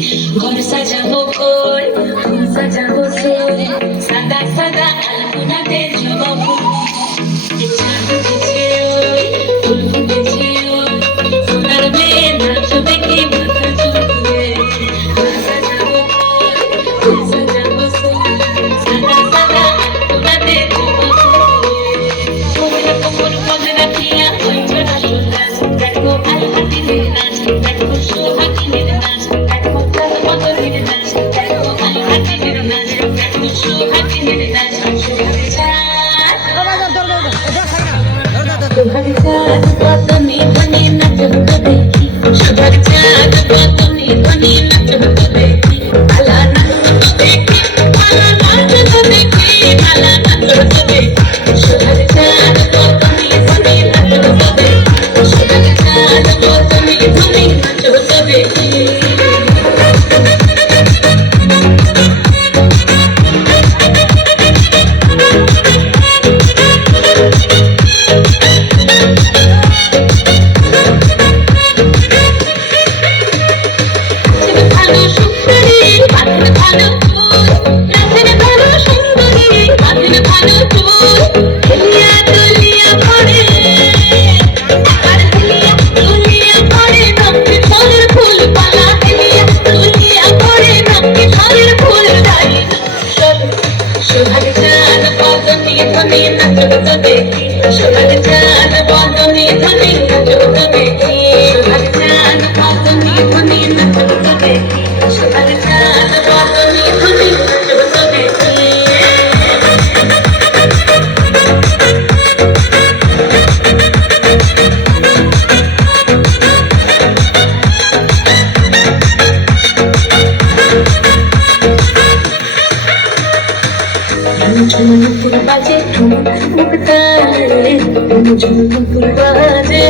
ঘর সাজাবো ফুল ফুল সাজাবো ফুল সাদা সাদা আলপনাতে জবাবো চাঁদ উঠেছে ওই ফুল ফুটেছে ওই সোনার মেয়ে নাচ দেখে মাথা চুলবে ঘর সাজাবো ফুল ফুল সাজাবো ফুল সাদা সাদা আলপনাতে জবাবো কোমর পদে রাখিয়া ওই ছোড়া সোনার দেখো আলহাতিনের নাচ দেখো সোহাগিনের নাচ দেখো চাঁদ মতনের নাচ দেখো আলহাতিনের নাচ দেখো সোহাগিনের নাচ সোহাগের চাঁদ সোহাগের চাঁদ কত নিধনে নাচ হতো দেখি সোহাগের চাঁদ কত নিধনে নাচ হতো দেখি ভালা নাচ হতো দেখি ভালা নাচ হতো দেখি ভালা নাচ হতো দেখি সোহাগের চাঁদ কত নিধনে নাচ হতো দেখি সোহাগের চাঁদ কত নিধনে নাচ হতো দেখি ভালো সুন্দরী বাঁধেন ভালো ফুল রাতের ভালো সুন্দরী বাঁধেন ভালো ফুল হেলিয়া দুলিয়া পড়ে আর হেলিয়া দুলিয়া পড়ে রক্তে ফলের ফুল পালা হেলিয়া দুলিয়া পড়ে রক্তে ফলের ফুল দাঁড়িয়ে সোহাগের চাঁদ বদনে ধনে নাচ হতো দেখি সোহাগের চাঁদ বদনে ধনে নাচ হতো দেখি সোহাগের চাঁদ বদনে ধনে নাচ হতো দেখি সোহাগের চাঁদ বদনে ধনে নাচ হতো দেখি ঝুমুর বাজে ঠুমুক মুক্তালে ঝুমুর বাজে